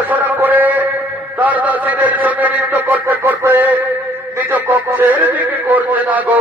উপাসনা করে তার দাসীদের সঙ্গে নৃত্য করতে করতে নিজ কক্ষের দিকে করছে না গো।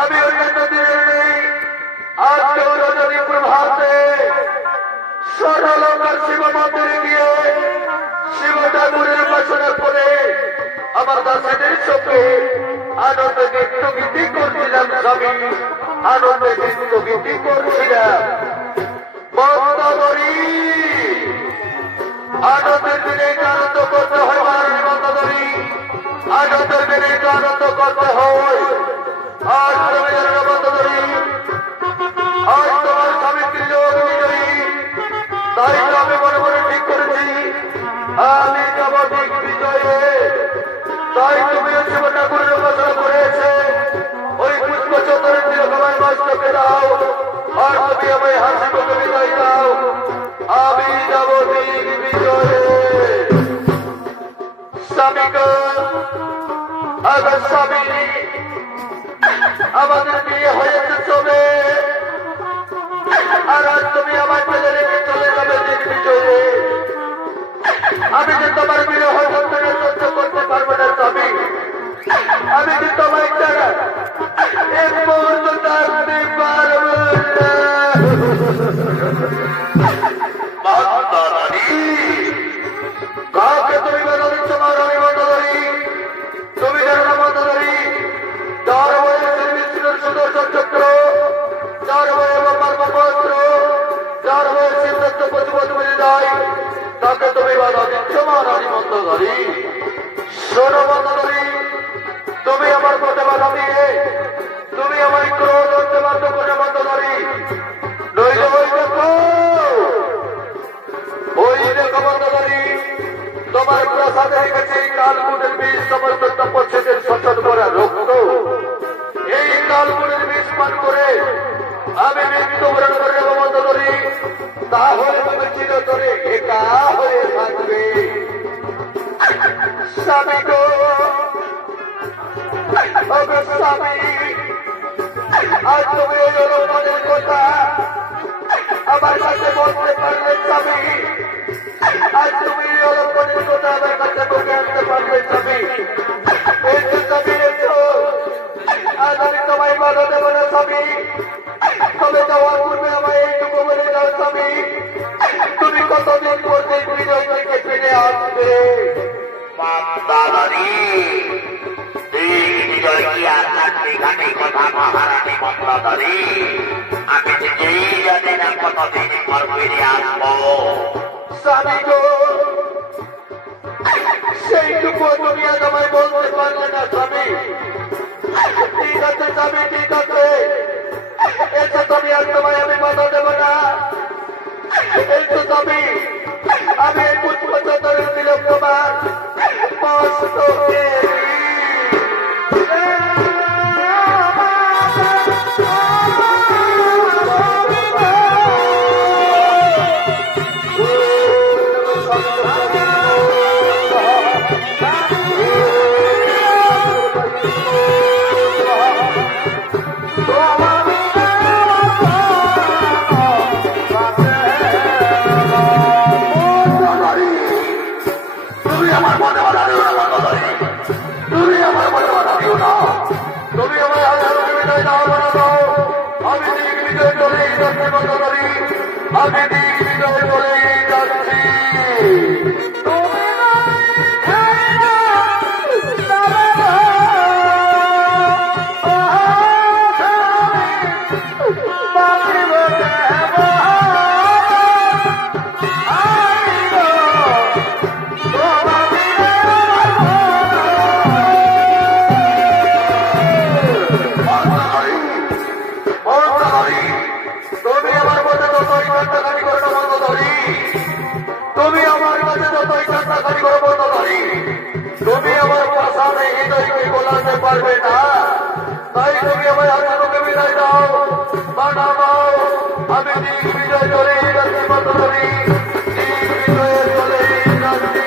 আমি অন্যান্য দিনের নেই, আজকেও রজনী প্রভাতে স্বর্ণলঙ্কার শিব মন্দিরে গিয়ে শিব ঠাকুরের উপাসনা করে আমার দাসীদের সঙ্গে আনন্দে নৃত্য গীতি করছিলাম স্বামী, আনন্দে নৃত্য গীতি করছিলাম। মন্দাবরী, আনন্দের দিনে আনন্দ করতে হয় মহারানী মন্দাবরী, আনন্দের দিনে আনন্দ করতে হয়। আজ তুমি জানো মন্দাবরী, আজ তোমার স্বামীর যোগ বিজয়ী, তাই তো আমি মনে মনে ঠিক করেছি আমি যাব ঠিক বিজয়ে। তাই তুমি শিব ঠাকুরের উপাসনা করেছে, ওই পুষ্প চন্দনের তিলকমায় মস্তকে দাও, আর তুমি আমায় হাসি মুখে বিদায় দাও, আমি যাব ঠিক বিজয়ে। স্বামী গো, আগে স্বামী, আমাদের বিয়ে হয়েছে সবে, আর আজ তুমি আমার ফেলে রেখে চলে যাবে ঠিক বিজয়ে। আমি যে তোমার বিরহ যন্ত্রণা সহ্য করতে পারবো না স্বামী, আমি যে তোমার ছাড়া এক মুহূর্ত থাকতে পারবো না। কাউকে তুমি বেলা দিচ্ছ মহারানী মন্দাবরী, তুমি জানো না মন্দাবরী, যার বয়ে শ্রীকৃষ্ণের সুদর্শন চক্র, যার বয়ে ব্রহ্মাস্ত্র, যার বয়ে সিদ্ধার্থ পশুপতি বলে যায়, তাকে তুমি বাধা দিচ্ছ মহারানী মন্দাবরী। শোনো মন্দাবরী, তুমি আমার পথে বাধা দিয়ে তুমি আমার ক্রোধ হতে বাধ্য করে মন্দাবরী। নইলে ওই দেখো মন্দাবরী, তোমার প্রসাদে রেখেছে এই কালকুটের বীজ, সমস্ত তপস্যাদের সচল করা রক্ত। এই কালকুটের বীজ পান করে আমি মৃত্যুবরণ করে দেবো মন্দাবরী, তাহলে তুমি চিরতরে একা হয়ে থাকবে। স্বামী গো, স্বামী, আজ তুমি এই অনুমানের কথা আমার কাছে বলতে পারলে স্বামী, আজ তুমি এই অনুমানের কথা আমার কাছে বলে আনতে পারলে স্বামী। এই যে স্বামী এসো, আজ আমি তোমায় বাধা দেবো না স্বামী, তবে যাওয়ার পূর্বে আমায় এইটুকু বলে যাও স্বামী, তুমি কতদিন পরে বিজয় থেকে ফিরে আসবে। মন্দাবরী, বিজয় কি আর চাকরি ঘাটে কথা মহারানী মন্দাবরী, আমি নিজেই জানি না কতদিন পর ফিরে আসবো। স্বামী গো, সেইটুকু তুমি আজ আমায় বলতে পারলে না স্বামী। ঠিক আছে স্বামী, ঠিক আছে, এসে তুমি আজ তোমায় আমি বাধা দেবো না। এই তো স্বামী, আমি এই পুষ্প চন্দনের তিলক তোমার মস্তকে আমি দিক বিজয় বলে যাচ্ছি। তুমি আমার কাছে যতই কান্নাকাটি করো মন্দাবরী, তুমি আমার পাশানে হৃদয়কে গোলাতে পারবে না। তাই তুমি আমার হাতে মুখে বিদায় দাও, বানা দাও, আমি দিক বিজয় চলে যাচ্ছি মন্দাবরী, দিক বিজয়ে চলে যাচ্ছি।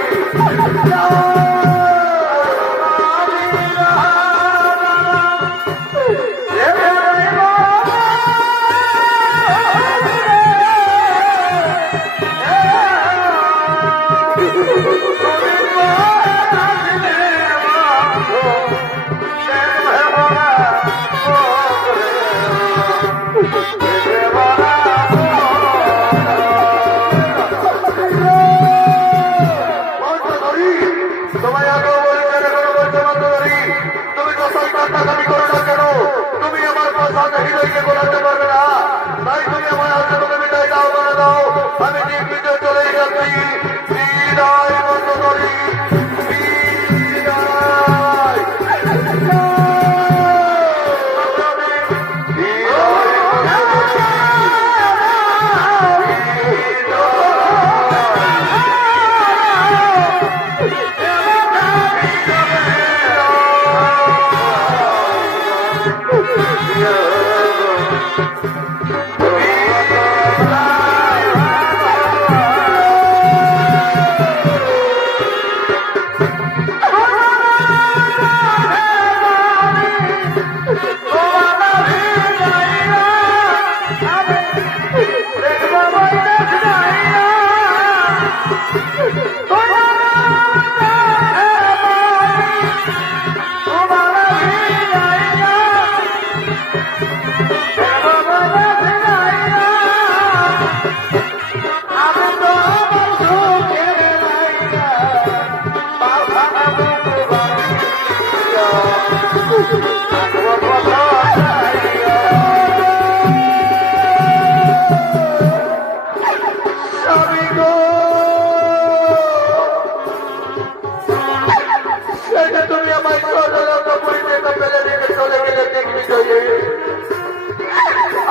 সাথে হৃদয়কে গোলাতে পারবে না। তাই তুমি আমার হাতে তোকে বিদায় দাও, বলে দাও আমি ঠিক বিজয় চলে যাচ্ছি। বিদায় বন্ধ করি, বিদায়।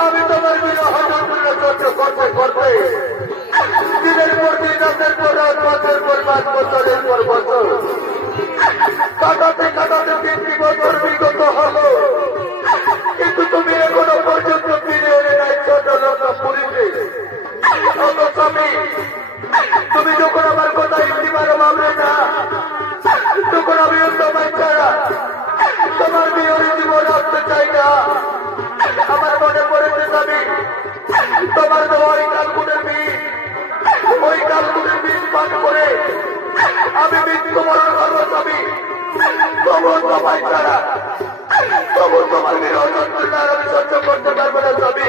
আমি তোমার বিরহ যন্ত্রণা সহ্য করতে করতে দিনের পর দিন, রাতের পর রাত, মাসের পর মাস, বছরের পর বছর কাটাতে কাটাতে 3টি বছর বিগত হলো, কিন্তু তুমি এখনো পর্যন্ত ফিরে এলে নাই ছোট লঙ্কা পুরীতে। স্বামী, তুমি যখন আমার কথা ইতিবারও ভাবলে না, তখন আমি তোমার ছাড়া তোমার বিয়ের জীবন আসতে চাই না। আমার মনে পড়েছে স্বামী, তোমার তো ওই কালকুটের বীজ, ওই কালকুটের বীজ পান করে আমি মৃত্যুবরণ করবো স্বামী। তবু তোমার ছাড়া, তবু তোমার বিরহ যন্ত্রণা আমি সহ্য করতে পারবো না স্বামী।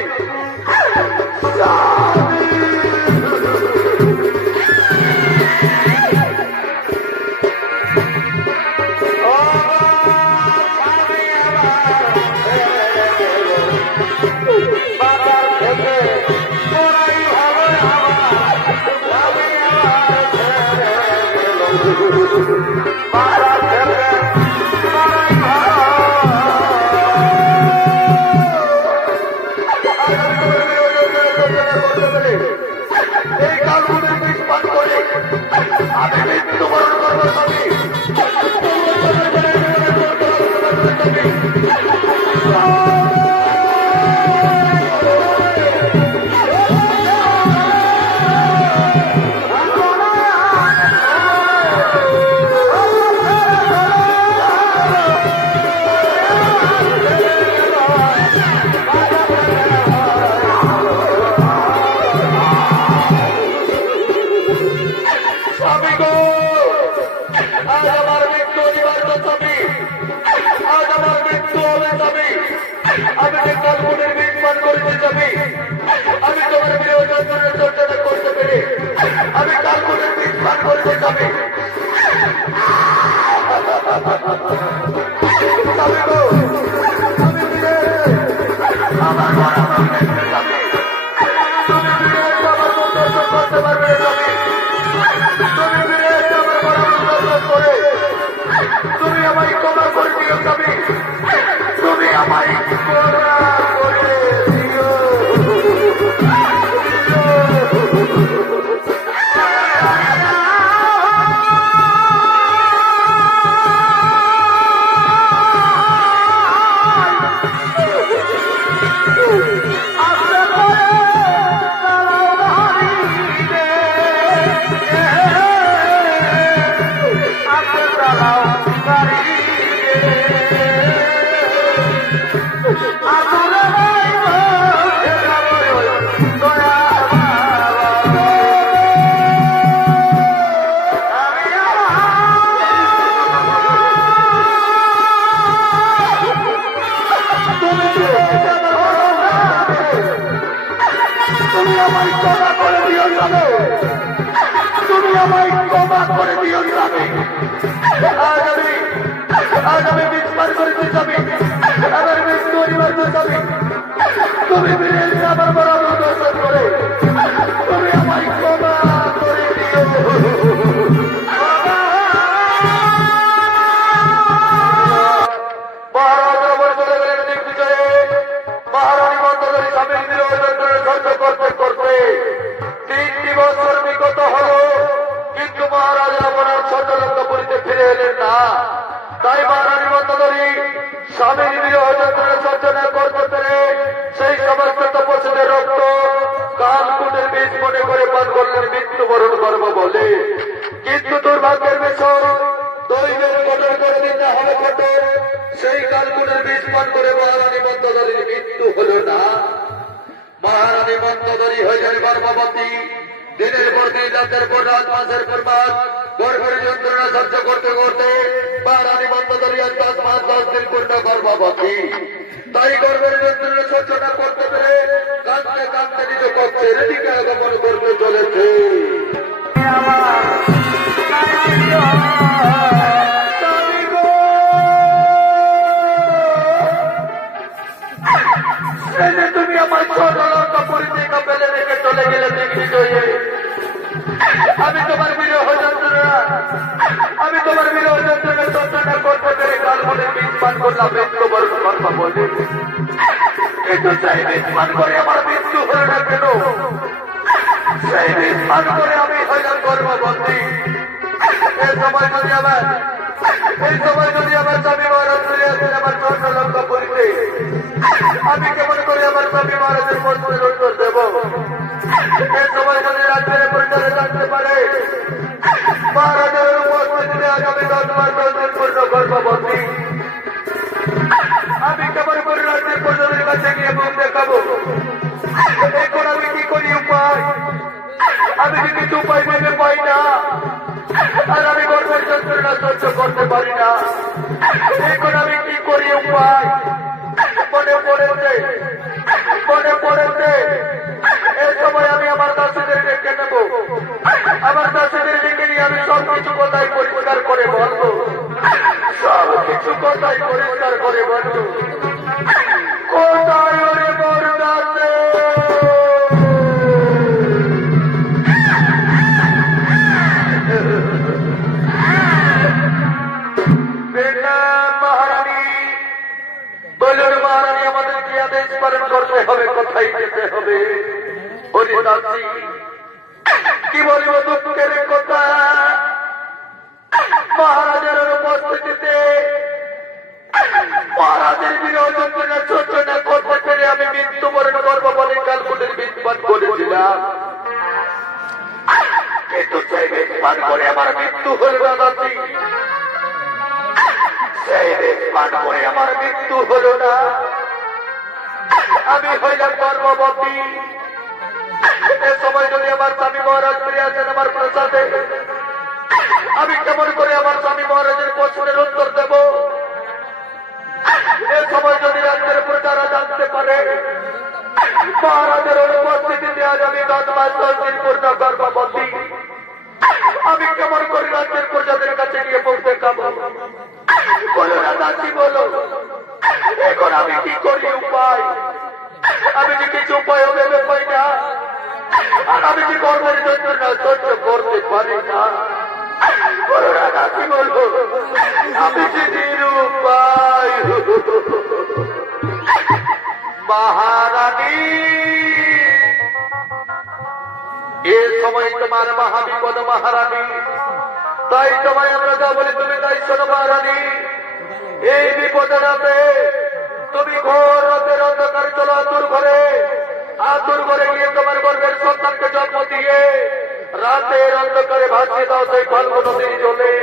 এই কালকুটের বীজ পান করে আমি মৃত্যুবরণ করবো স্বামী। আজ আমার মৃত্যু অনিবার্য স্বামী, আজ আমার মৃত্যু হবে স্বামী। আমি যে কালকুটের বীজ পান করেছি স্বামী, আমি তোমার বিরহ যন্ত্রণার চর্চাটা করতে পেরে আমি কালকুটের বীজ পান করেছি স্বামী। স্বামী গো, আমি ফিরে আমার মন আমার মৃত্যু স্বামী, তুমি ফিরে এসে আমার মন দর্শন করতে পারবে স্বামী। তুমি ফিরে এসে আমার মন দর্শন করে তুমি আমায় ক্ষমা করে দিও স্বামী, তুমি আমায় ক্ষমা করে দিও। তুমি আমায় ক্ষমা করে দিও স্বামী, তুমি আমায় ক্ষমা করে দিও স্বামী। আজ আমি বিশ্বাস করেছি স্বামী, আমার মৃত্যু অনিবার্য স্বামী। তুমি ফিরে এসে আমার বরাবর দর্শন করে তুমি আমায় ক্ষমা করে দিও। মহারাজ আমার চলে গেলেন দিগ্বিজয়ে। মহারানী মন্দোদরী স্বামীর বিরহ যন্ত্রণা সহ্য করতে করতে 3টি বছর বিগত হল, কিন্তু মহারাজ আপনার সচলঙ্কপুরীতে ফিরে এলেন না। তাই মহারানী মন্দোদরী স্বামীর বিরহ যন্ত্রণা সহ্য না করতে পেরে সেই সমস্ত তপস্বীদের রক্ত কালকুটের বীজ মনে করে পান করলেন মৃত্যুবরণ করবো বলে। কিন্তু দুর্ভাগ্যের বিষয়, দৈবের কঠোর করে দিতে হবে কঠোর, সেই কালকুটের বীজ পান করে মহারানী মন্দোদরীর মৃত্যু হল না। মহারানী মন্দোদরী হইলেন গর্ভবতী। দিনের পর দিন, রাতের পর রাত, মাসের পর মাস গর্ভের যন্ত্রণা সহ্য করতে করতে মহারানী মন্দোদরী আজ 10 মাস 10 দিন পূর্ণ গর্ভবতী। তাই গর্ভের যন্ত্রণা সহ্য না করতে পেরে কাঁদতে কাঁদতে নিজ কক্ষের দিকে আগমন করতে চলেছে। তুমি আমার সচলঙ্কপুরী থেকে ফেলে রেখে চলে গেলে দিগ্বিজয়ে। আমি তোমার বিরহ যন্ত্রণা সহ্য না করতে পেরে কালকুটের বীজ পান করলাম মৃত্যুবরণ করবো বলে। কিন্তু সেই বীজ পান করে আমার মৃত্যু হল না কেন? সেই বীজ পান করে আমি হইলাম গর্ভবতী। এই সময় যদি আমার স্বামী মহারাজ ফিরে আসেন আমার সচলঙ্কপুরীতে, আমি কেমন করে আমার স্বামী মহারাজের প্রশ্নের উত্তর দেব? এই সময় যদি রাজ্যের পরিচালে জানতে পারে মহারাজের উপস্থিতিতে আগামী 10 মাস 10 দিন পূর্ণ গর্ভবতী, আমি কেমন করে রাজ্যের প্রজাদের কাছে গিয়ে মুখ দেখাবো? এখন আমি কি করি উপায়? আমি কি কিছু উপায় ভেবে পাই না, আর আমি গর্ভের যন্ত্রণা সহ্য করতে পারি না। এখন আমি কি করি উপায়? মনে পড়েছে এই সময় আমি আমার দাসীদের ডেকে নেব। আমার দাসীদের ডেকে নিয়ে আমি সবকিছু কথাই পরিষ্কার করে বলবো। সবকিছু কথাই পরিষ্কার করে বলবো। কোথায় ওরে বরদাসে? পালন করতে হবে, কোথায় যেতে হবে? কি বলবো দুঃখের কথা, মহারাজের উপস্থিতিতে মহারাজের বিরহ যন্ত্রণা সহ্য না করতে পেরে আমি মৃত্যুবরণ করবো বলে কালকুটের বীজ পান করেছিলাম। কিন্তু সেই বীজ পান করে আমার মৃত্যু হল না দাসী। সেই বীজ পান করে আমার মৃত্যু হল না। আমি হইলাম গর্ভবতী। এ সময় যদি আমার স্বামী মহারাজ ফিরে আসেন আমার প্রাসাদে, আমি কেমন করে আমার স্বামী মহারাজের প্রশ্নের উত্তর দেব? এ সময় যদি রাজ্যের প্রজারা জানতে পারে মহারাজের অনুপস্থিতিতে আজ আমি 10 মাস 10 দিন পূর্ণ গর্ভবতী, আমি কেমন করে রাজ্যের প্রজাদের কাছে গিয়ে মুখ দেখাবো? বলো না দাসী, বলো এখন আমি কি করি উপায়? আমি যে কিছু উপায় ভেবে পাই না, আর আমি যে গর্ভের যন্ত্রণা সহ্য করতে পারি না। বলো না দাসী, বলবো আমি যে নিরুপায়। মহারানী, এ সময় তোমার মহাবিপদ মহারানী। তাই তোমায় আমরা যা বলি তুমি তাই শোনো মহারানী। এই বিপদে রাতে তুমি ঘোর রাতের অন্ধকার চলো আতুর ঘরে গিয়ে তোমার গর্ভের সন্তানকে জন্ম দিয়ে রাতের অন্ধকারে ভাসিয়ে দাও সেই ফাল্গু নদীর জলে।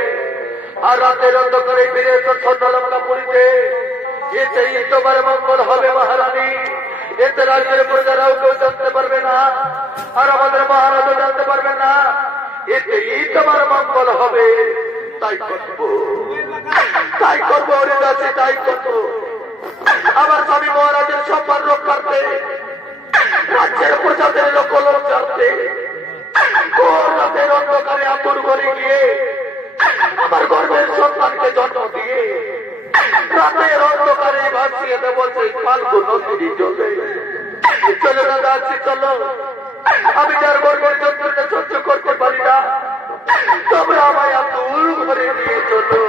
আর রাতের অন্ধকারে ফিরে এসো সচলঙ্কপুরীতে। এতেই তোমার মঙ্গল হবে মহারানী। এতে রাজ্যের প্রজারাও কেউ জানতে পারবে না, আর আমাদের মহারাজও জানতে পারবে না। এতেই তোমার মঙ্গল হবে। তাই করবো ওরে দাসী, তাই করবো। আমার স্বামী মহারাজের সম্মান রক্ষার্থে, রাজ্যের প্রজাদের লোক জানতে রাতের অন্ধকারে আতুর ঘরে গিয়ে আমার গর্ভের সন্তানকে জন্ম দিয়ে রাতের অন্ধকারে ভাসিয়ে দেব সেই ফাল্গু নদীর জলে। চলো না দাসী চলো, আমি যার গর্বের যন্ত্রণা সহ্য করতে পারি না, তোমরা আমায় আতুল ঘরে নিয়ে চলো।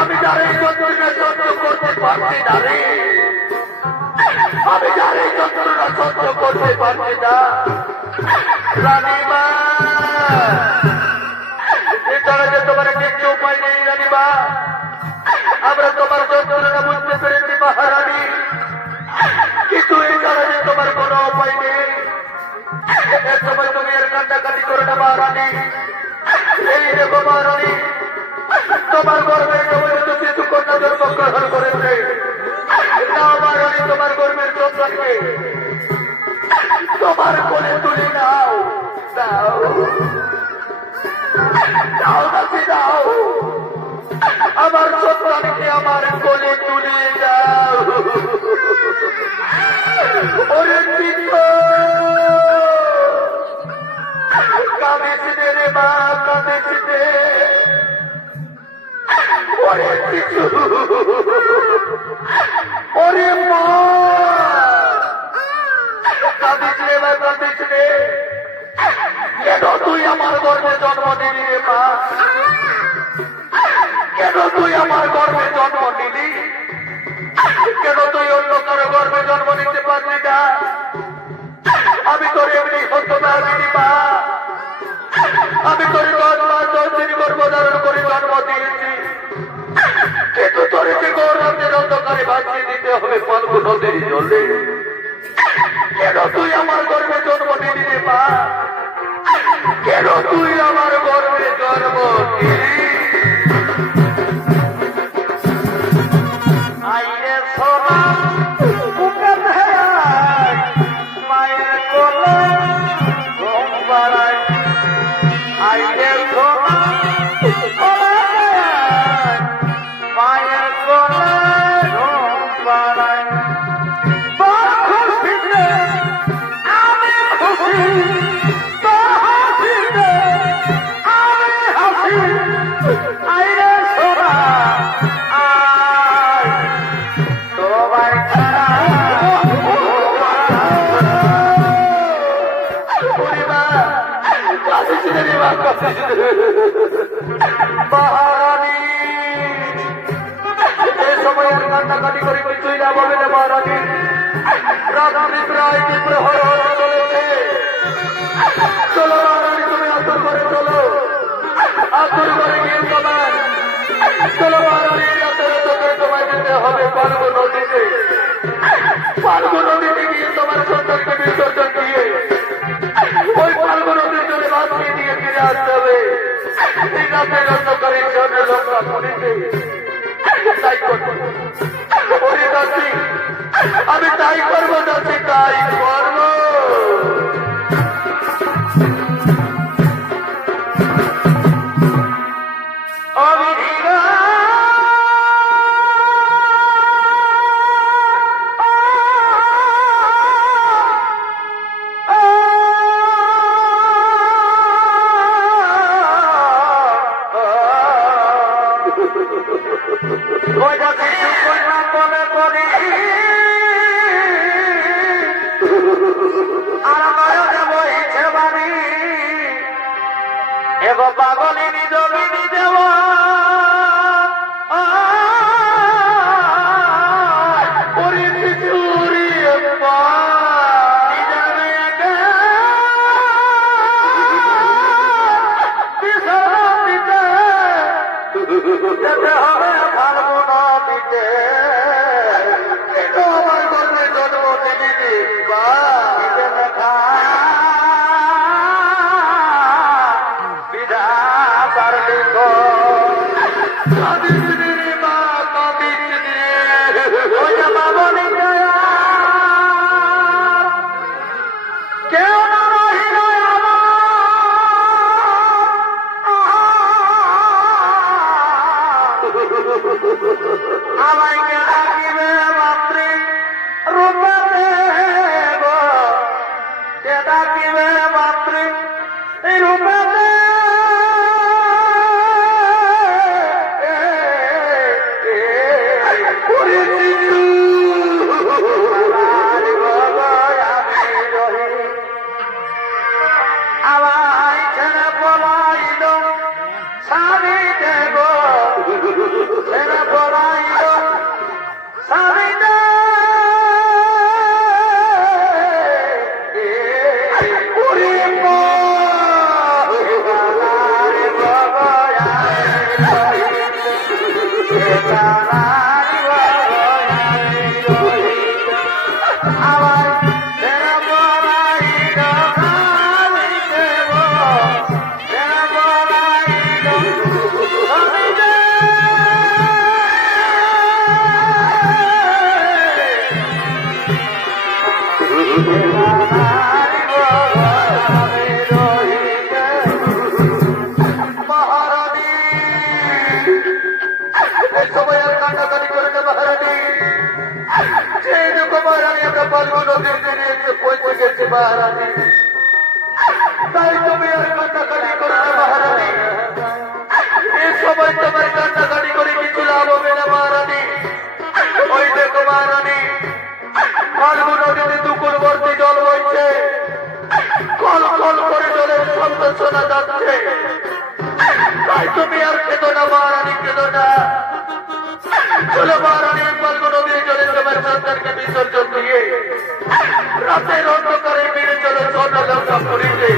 আমি যার এই যন্ত্রণা সহ্য করতে পারছি না রে, আমি যার এই যন্ত্রণা সহ্য করতে পারছি না। রানীমা, এছাড়া যে তোমার কিছু উপায় নেই রানীমা, আমরা তোমার যন্ত্রণা বুঝতে পেরেছি মহারানী, কিন্তু এছাড়া যে তোমার কোনো উপায় নেই। এর সময় তুমি এর কান্নাকাটি করে না মহারানী। এই দেখো মহারানী, তোমার গর্বে নবজাত শিশু কন্যা জন্মগ্রহণ করেছে। নাও মহারানী, তোমার গর্বের সন্তানকে তোমার কোলে তুলে নাও, দাও দাও দাসী দাও, আমার সন্তানকে আমার কোলে তুলে দাও। ওরে চিত্ত কাঁদিস রে মা, কাঁদিস রে, ওরে চিত্ত, ওরে মা কাঁদিস রে মা, কাঁদিস রে। কেন তুই আমার গর্ভে জন্ম নিলি রে মা, কেন তুই আমার গর্ভে জন্ম নিলি, কেন তুই অন্য কারো গর্ভে জন্ম নিতে পারলি না? আমি তোর এমনি সত্য পারবি মা, আমি তোর 10 মাস 10 দিন গর্ভধারণ করে জন্ম দিয়েছি, কিন্তু তোর যে গৌরবের অন্ধকারে বাঁচিয়ে দিতে হবে পল্লব নদীর জলে। কেন তুই আমার গর্ভে জন্ম নিলি রে মা, কেন তুই আমার গর্ভে জন্ম নিলি? আইরে সোনা বুকে ধরাই, মায়ের কোলে ঘুম পাড়াই, আইরে সোনা কোলে ধরাই, মায়ের কোলে ঘুম পাড়াই। তোর খুশিতে আমি খুশি, তোর হাসিতে আমি হাসি, আইরে সোনা আয় তোমার ছাড়া মহারানী। এই সময় আর কান্নাকাটি করে কিছুই লাভ হবে না মহারানী, রাত্রি প্রায় প্রহর হতে চলেছে। চলো মহারানী, তুমি আতুর করে চলো, আতুর করে গিয়ে তোমার চলো মহারানী, রাতের চোখে তোমায় যেতে হবে পার্ব নদীতে। পার্ব নদীতে গিয়ে তোমার সন্তানকে বিসর্জন দিয়ে ওই পার্ব নদীর জলে বাঁচিয়ে দিয়ে ফিরে আসতে হবে। এই রাতের অন্ধকারের জন্য লঙ্কা পুরীতে তাই করবো ওরে দাসী, আমি তাই করবো দাসী, তাই করবো। ওই দাসী সুকন্যা বলে করি দেখো পাগলিনী যোগিনী দেওয়া যেতে হবে ফাল্গুন দিতে আমার গর্বে জন্ম দিদি বিধা পারলিক কেউ না রহিল আমাকে ডাকিবে মাতৃ রূপে দেব কে ডাকিবে মাতৃ রূপে আমায় ছেড়ে পলাইল স্বামী দেব ছেড়ে পলাইল স্বামী তাই তুমি আর কান্নাকাটি করো না মহারানী এই সময় তোমার কান্নাকাটি করে কিছু লাভ হবে না মহারানী ওই দেখো মহারানী ফাল্গু নদীতে দুকুর ভর্তি জল বইছে কল কল করে জলের শব্দ শোনা যাচ্ছে তাই তুমি আর খেতো না মহারানী খেতো না চলো মহারানী ফাল্গু নদীর জলে তোমার সন্তানকে বিসর্জন দিয়ে রাতের অন্ধকারে ফিরে চলো স্বর্ণলঙ্কা করিতে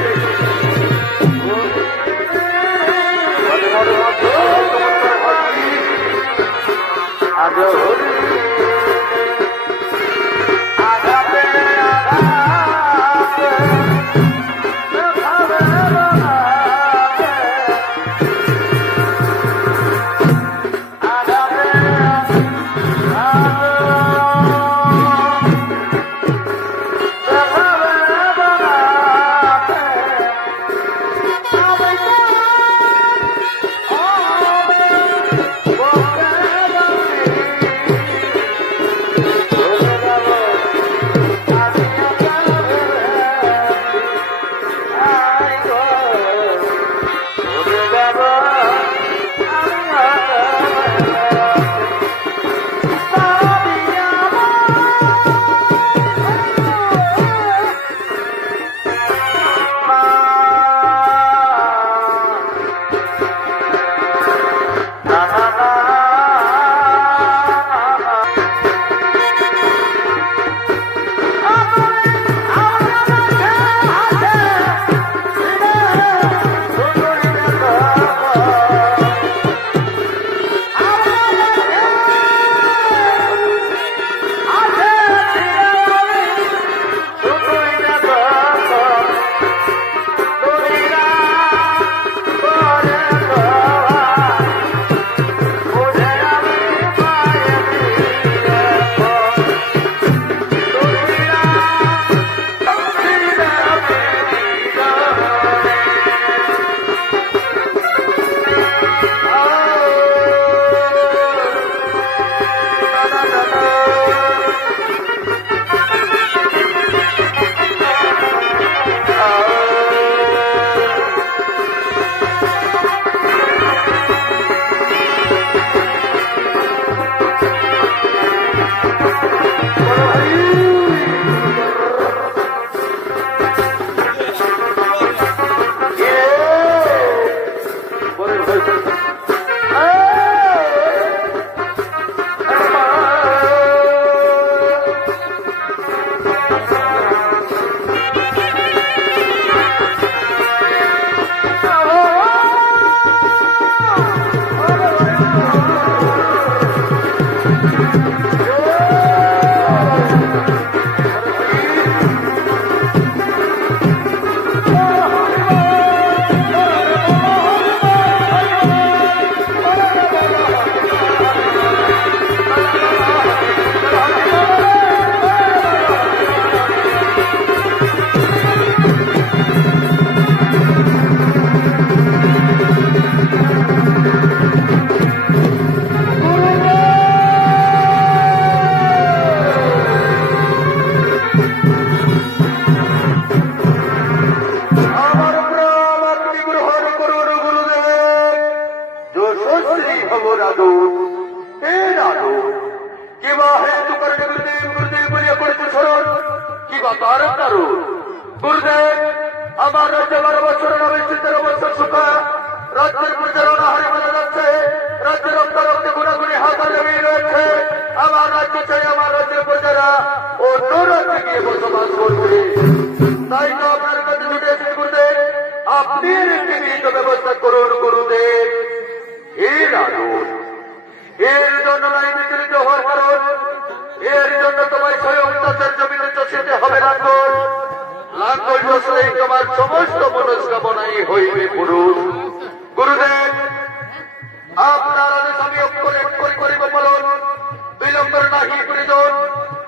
গুরুদেব আমার রাজ্যে 12 বছরের অবিচ্ছেদের অবস্থা সুখা রাজ্যের পরিচালনা হারে বলে যাচ্ছে রাজ্যের রক্তারক্তে গুণাগুণি হাতে লেগেই রয়েছে আমার রাজ্য চাই আমার রাজ্যের প্রজারা অন্য রাজ্যে গিয়ে বসবাস করবে তাই তো আপনার কাছে ছুটে এসেছি গুরুদেব আপনি এর একটি বিহিত ব্যবস্থা করুন গুরুদেব এর আলোর এর জন্য নাই বিচলিত হওয়ার কারণ এর জন্য তোমায় স্বয়ং চাষের জমিতে চষিতে হবে লাঙ্গল লাঙ্গল বসলেই তোমার সমস্ত মনস্কামনাই হইবে পুরুষ গুরুদেব আপনার আদেশ আমি অক্ষরে অক্ষরে করিব পালন বিলম্বর নাহি করিদন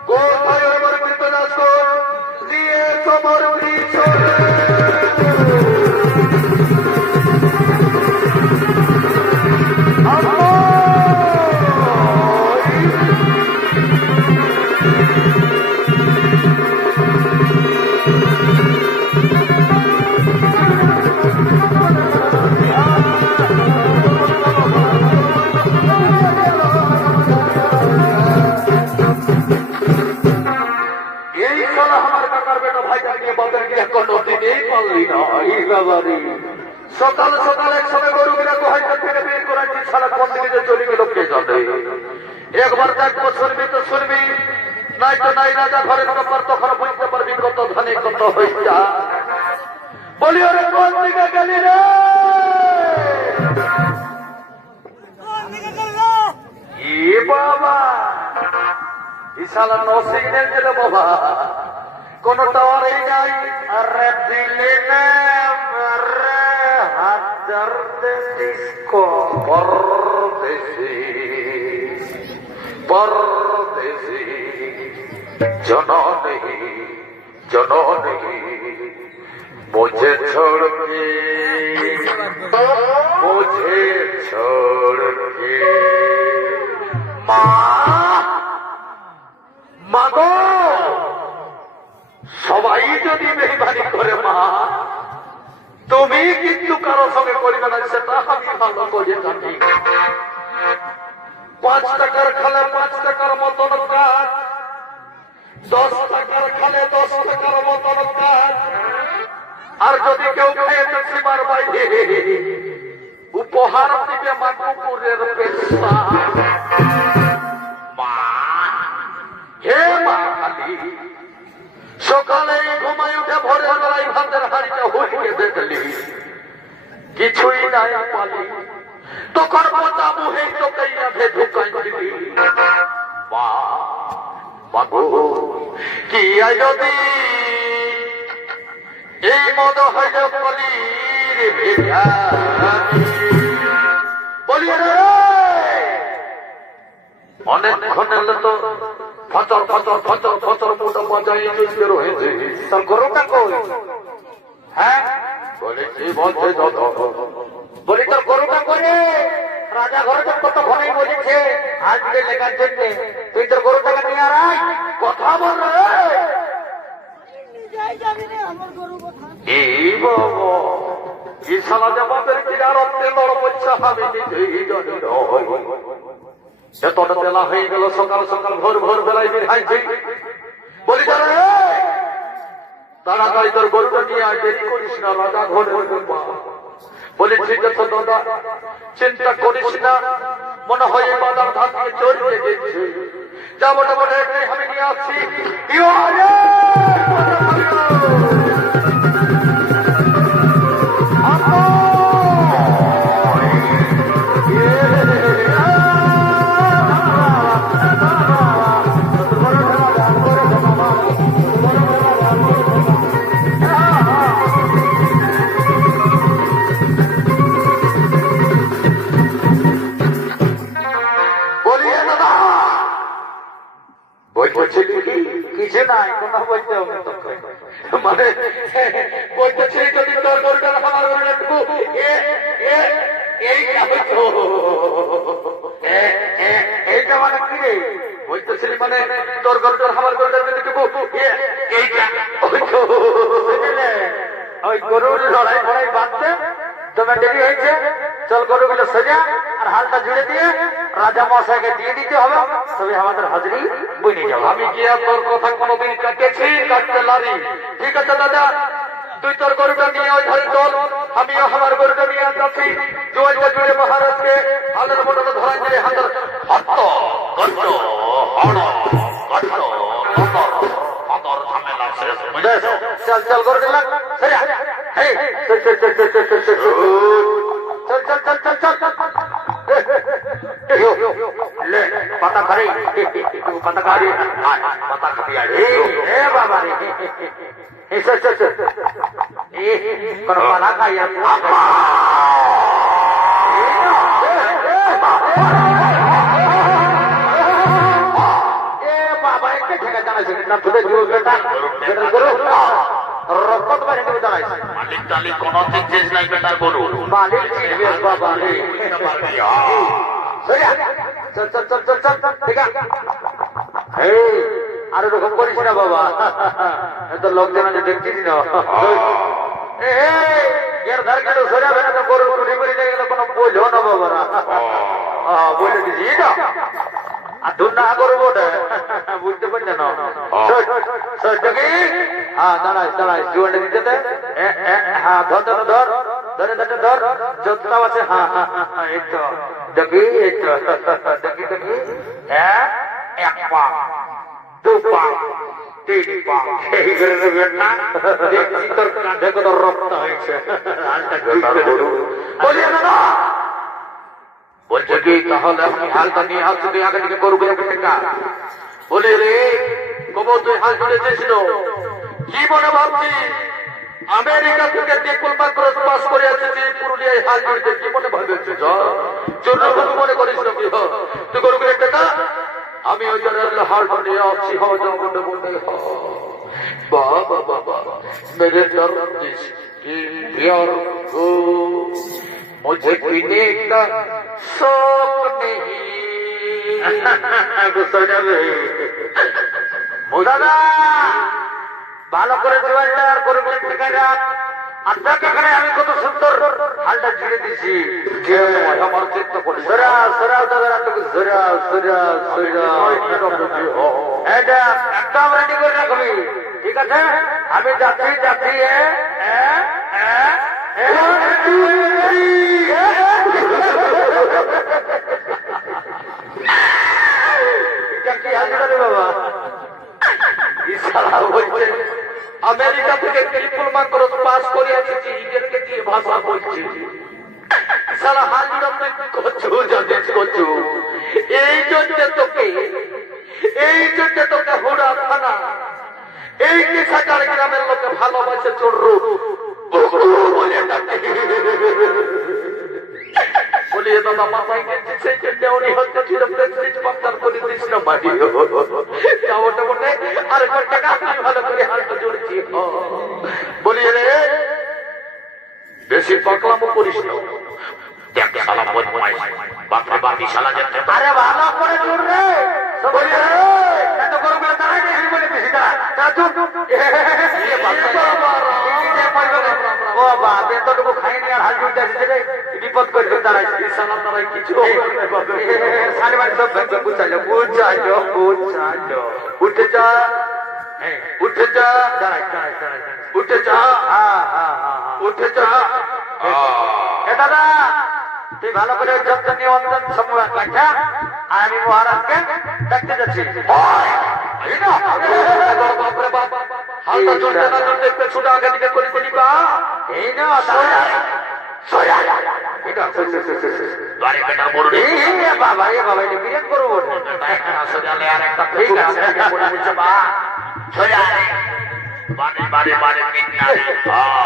কোথায় আমার কৃতদাস দিয়ে তোমার সকাল সকাল একসঙ্গে গরু কিনা গোহাইটা থেকে বের করাচ্ছি সারা কোন দিকে যে চলে গেল কে জানে একবার দেখবো শুনবি তো শুনবি নাই তো নাই রাজা ঘরের ব্যাপার তখন বুঝতে পারবি কত ধানে কত হইয়া বলি ওরে কোন দিকে গেলি রে এ বাবা ইশালা নসিংহের গেলে বাবা কোন টাওয়ারেই নাই আরে দিলে না হাজার দেশিসকো পরদেশি পরদেশি জননী জননী मुझे छोड़ के मुझे छोड़ के মাগো সবাই যদি মেহমানি করে মা তুমি কিন্তু কারো সঙ্গে করবে না সেটা আমি ভালো করে জানি 5 টাকার খালে 5 টাকার মতন কাজ 10 টাকার খালে 10 টাকার মতন কাজ আর যদি কেউ খেয়েছে সীমার বাইরে উপহার দিবে মা কুকুরের পেশা মা হে মা কালী সকালে ঘুমায় উঠে ভোরের বেলায় ভাতের হাড়িটা হুইকে দেখলি কিছুই নাই পালি তখন পচা মুহে চোখাইয়া ভেদু কাঁদিলি মা মাগো কি আই যদি এই মদ হইল পলির ভেজা বলি রে অনেকক্ষণ এলে তো ফচর ফচর ফচর ফচর মোটা বাজাই চলতে রয়েছে তোর গরুটা কই হ্যাঁ বলে কি বলছে যত বলি তোর গরুটা করে রাজা ঘরে তো কত ঘনেই বলেছে আজকে লেখার জন্য তুই তোর গরুটাকে নিয়ে আর আয় কথা বল রে এই বাবা এই শালা জামাতের কিনার অর্থে লড় বচ্চা আমি নিজেই জানি না এতটা বেলা হয়ে গেল সকাল সকাল ভোর ভোর বেলায় বের হাইছে বলি তাড়াতাড়ি তোর গরুটা নিয়ে আয় দেরি করিস না রাজা ঘরে বলি ঠিক আছে দাদা চিন্তা করিস না মনে হয় বাজার ধান থেকে চোর গেছে যাবো আমি নিয়ে আসছি কিছু নাই, কথা বলতে হবে তোকে। মানে বলতেছি যদি তোর গরুটা আমার গরুটা একটু এইটা হইতো, এইটা মানে কি রে? বলতেছিলি মানে তোর গরুটার আমার গরুটার এইটা হইতো। ওই গরুর লড়াই ফড়াই বাঁধতে তোমার দেরি হয়েছে, চল গরুগুলো সোজা আর হালটা জুড়ে দিয়ে রাজা মশাইকে দিয়ে দিতে হবে, তবে আমাদের হাজরি বনে যাবে। আমি কি আর তোর কথা কোনোদিন কাটেছি? কাটতে লারি। ঠিক আছে দাদা, তুই তোর গরুটা নিয়ে ওই ধরে তোল, আমিও আমার গরুটা নিয়ে আসছি। জোয়ালটা জুড়ে মহারাজকে হালের মোটরে ধরাই দিয়ে হাতের হত গত হড় গত হতর হতর ঝামেলা শেষ হয়ে গেল। চল চল গরুটা লাগ সোজা। এই চল চল চল চল চল চল চল চল চল চল চল চল ले पता करे पता करे কথা খাবি আর ए बाबा रे ए चल चल चल ए कोन पाला खाया ए बाबा एक ठेका जाना से ना तुले जो बेटा करो रक्कत बारे में जाना है মালিক টালিক কোনো চেঞ্জ নাই বেটার গরু मालिक जी बाबा रे চল চল চল চল চল ঠিক আছে। আর ওরকম করিস না বাবা, তো লোকজন আছে দেখছিস না। এর ধার কেন সরাবে না তো গরু কুড়ি করে গেলে কোনো বোঝো না বাবা, বলে দিছি না আর ধুর না করবো ওটা বুঝতে পারছে না। হ্যাঁ দাঁড়াই দাঁড়াই জুয়াটা দিতে দে। হ্যাঁ ধর ধর ধর ধরে ধরে ধর যতটা আছে। হ্যাঁ হ্যাঁ হ্যাঁ এই তো দেখি, এই তো দেখি দেখি। এক পা দু পা তিন পা এই করে দেবেন না, দেখছি তোর কাঁধে কত রক্ত হয়েছে। বলিয়ে দাদা বলছে কি তাহলে আপনি হালটা নিয়ে আসছো, তুই আগে দিকে করবো টাকা বলে রে কবো তুই হাল ধরেছিস কি মনে ভাবছি আমেরিকা থেকে ডিপ্লোমা ক্রস পাস করে আসছে পুরুলিয়ায় হাল ধরতে, কি মনে ভাবছি চোর মনে করিস না কি তুই গরুকে টাকা আমি ওই জন্য হাল নিয়ে আসছি। বলতে বলতে বাবা বাবা মেরে দর্দ কি प्यार को मुझे पीने का शौक नहीं। দাদা ভালো করে জোয়ালটা আর গরুগুলো ঠেকাই রাখ, আর দেখ এখানে আমি কত সুন্দর হালটা জুড়ে দিছি। আমার চিন্তা করি সরা সরা দাদা সরা সরা সরা এটা একদম রেডি করে রাখবি, ঠিক আছে? আমি যাচ্ছি যাচ্ছি বাবা আমেরিকা থেকে ডিপ্লোমা কোর্স পাস করে এসেছি, ইংরেজিকে দিয়ে ভাষা বলছি। সারা হাজির করছো জানিস করছো এই জন্য তোকে হুড়া থানা এই 30,000 গ্রামের লোকে ভালোবাসে চোরু বলে ডাকে। বলিয়ে দাদা মাথায় গেছে সেই জন্য উনি হচ্ছে ছিল প্রেসিডেন্ট বাংলার করে দিস না মাটি ওটা বটে আর টাকা আমি ভালো করে হালটা জুড়েছি। বলিয়ে রে বেশি পাকলামো করিস না, দেখ শালা বদমাইশ বাপরে বাপ শালা যেতে আরে ভালো করে জোর রে বলিয়ে রে এত গরুগুলো দাঁড়াই দেখি বলে দিছি দাঁড়া চুপ ও বাপ এতটুকু খাইনি আর হাল জুড়তে আসছে রে বিপদ করবে দাঁড়াইছি সালাম দাঁড়াই কিছু সাড়ে বাড়ি সব ভেঙে বুঝাইলো বুঝাইলো বুঝাইলো উঠে যা উঠে যা দাঁড়াই দাঁড়াই দাঁড়াই উঠে যা হ্যাঁ হ্যাঁ হ্যাঁ উঠে যা। এ দাদা তুই ভালো করে যত্ন নিয়ন্ত্রণ সময় কাটা আমি মহারাজকে দেখতে যাচ্ছি। হালটা চলতে না চলতে পেছুটা আগে দিকে করে দিবা এই না বাবা এ বাবা এটা বিরাট করবো আর একটা ঠিক আছে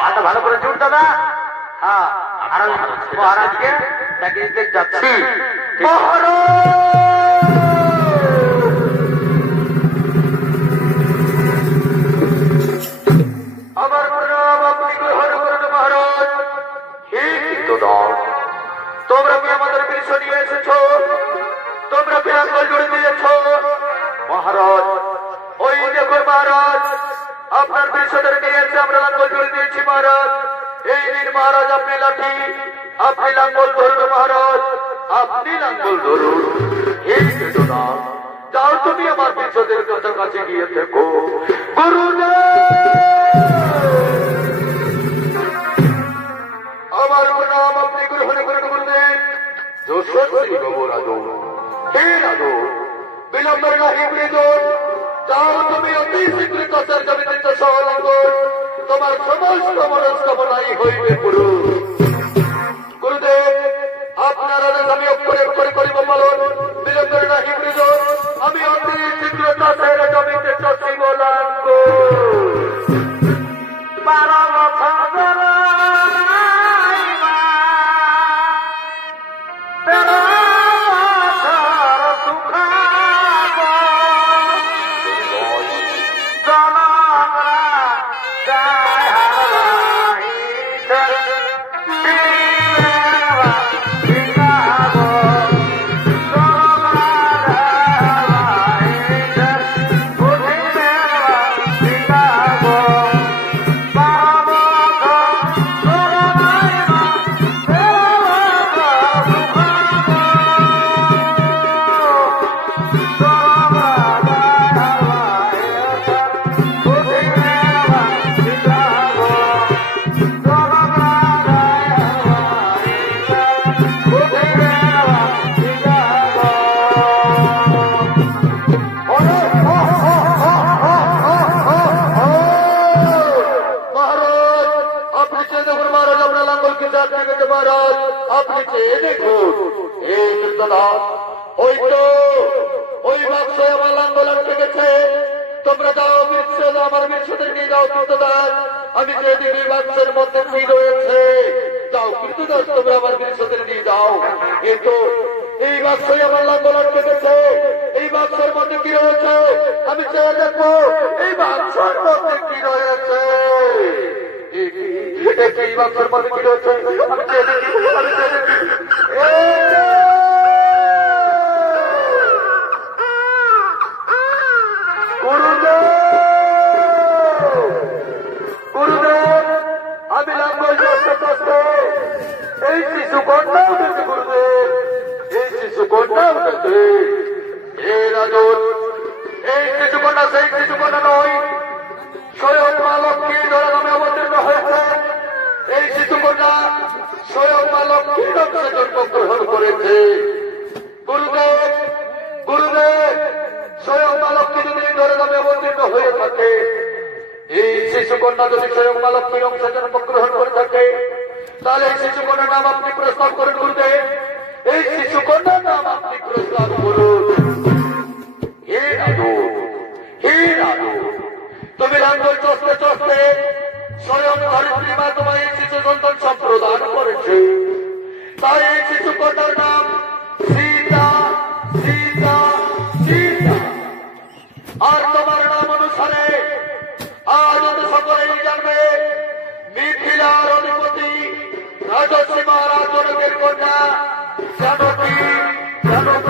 আচ্ছা ভালো করে জুট দাদা। হ্যাঁ আর মহারাজকে দেখে দিতে যাচ্ছি। দেখুন মহারাজ, আপনার বিশ্বদের নিয়েছে আমরা লাঙ্গল জুড়ে দিয়েছি মহারাজ। এই দিন মহারাজ আপনি লাঠি, আপনি লাঙ্গল ধরুন মহারাজ, আপনি লাঙ্গল ধরুন। এই কেটো না, যাও তুমি আমার বিশ্বদের কাছে গিয়ে দেখো। আমার নাম আপনি গ্রহণ করে গুরুদেব। যশস্বী বাবুরাজো, হে রাজো, বিলম্বের নাহি বৃজন, যাও তুমি অতি শীঘ্র কষার জমিতে সহলাঙ্গল, তোমার সমস্ত মনস্কামনাই হইবে পুরুষ। গুরুদেব, আপনার আদেশ আমি অক্ষরে অক্ষরে করিব পালন। বিলম্বের নাহি বৃজন, আমি অতি শীঘ্র কষার জমিতে চষিব লাঙ্গল। 12 বছর আপনি চেয়ে দেখুন। এই কীর্তনাথ, ওই তো ওই বাক্স আমার লাঙ্গল আটকে গেছে। তোমরা যাও বিশ্ব, আমার বিশ্বদের নিয়ে যাও কীর্তদাস। আমি চেয়ে দেখি বাক্সের মধ্যে কি রয়েছে। যাও কীর্তদাস, তোমরা আমার বিশ্বদের নিয়ে যাও। কিন্তু এই বাক্স আমার লাঙ্গল আটকে গেছে। এই বাক্সের মধ্যে কি রয়েছে আমি চেয়ে দেখবো। এই বাক্সের মধ্যে কি রয়েছে, এই বাক্সের মধ্যে কি রয়েছে আমি চেয়ে দেখি, আমি চেয়ে দেখি। গুরুদেব, আমি লাঙ্গল চষতে চষতে এই শিশু কন্যা উঠেছে। গুরুদেব, এই শিশু কন্যা উঠেছে। হে রাজন, এই শিশু কন্যা সেই শিশু কন্যা নয়, স্বয়ং মা লক্ষ্মী ধরা নামে অবতীর্ণ হয়েছে। এই শিশু কন্যা স্বয়ং মা লক্ষ্মীর অংশে জন্মগ্রহণ করেছে। গুরুদেব, গুরুদেব, স্বয়ং মা লক্ষ্মী যদি ধরে নামে অবতীর্ণ হয়ে থাকে, এই শিশু কন্যা যদি স্বয়ং মা লক্ষ্মীর অংশে জন্মগ্রহণ করে থাকে, তাহলে এই শিশু কন্যার নাম আপনি প্রস্তাব করুন। গুরুদেব, এই শিশু কন্যার নাম আপনি প্রস্তাব করুন। হে রাজু, হে রাজু, তুমি লাঙ্গল চষতে চষতে স্বয়ং ধরিত্রী মা তোমার এই শিশু সন্তান সম্প্রদান করেছে। তাই এই শিশু কন্যার নাম সীতা, সীতা, সীতা। আর তোমার নাম অনুসারে আজ সকলেই জানবে মিথিলার অধিপতি রাজস্বী মহারাজ জনকের কন্যা জানকী, জানকী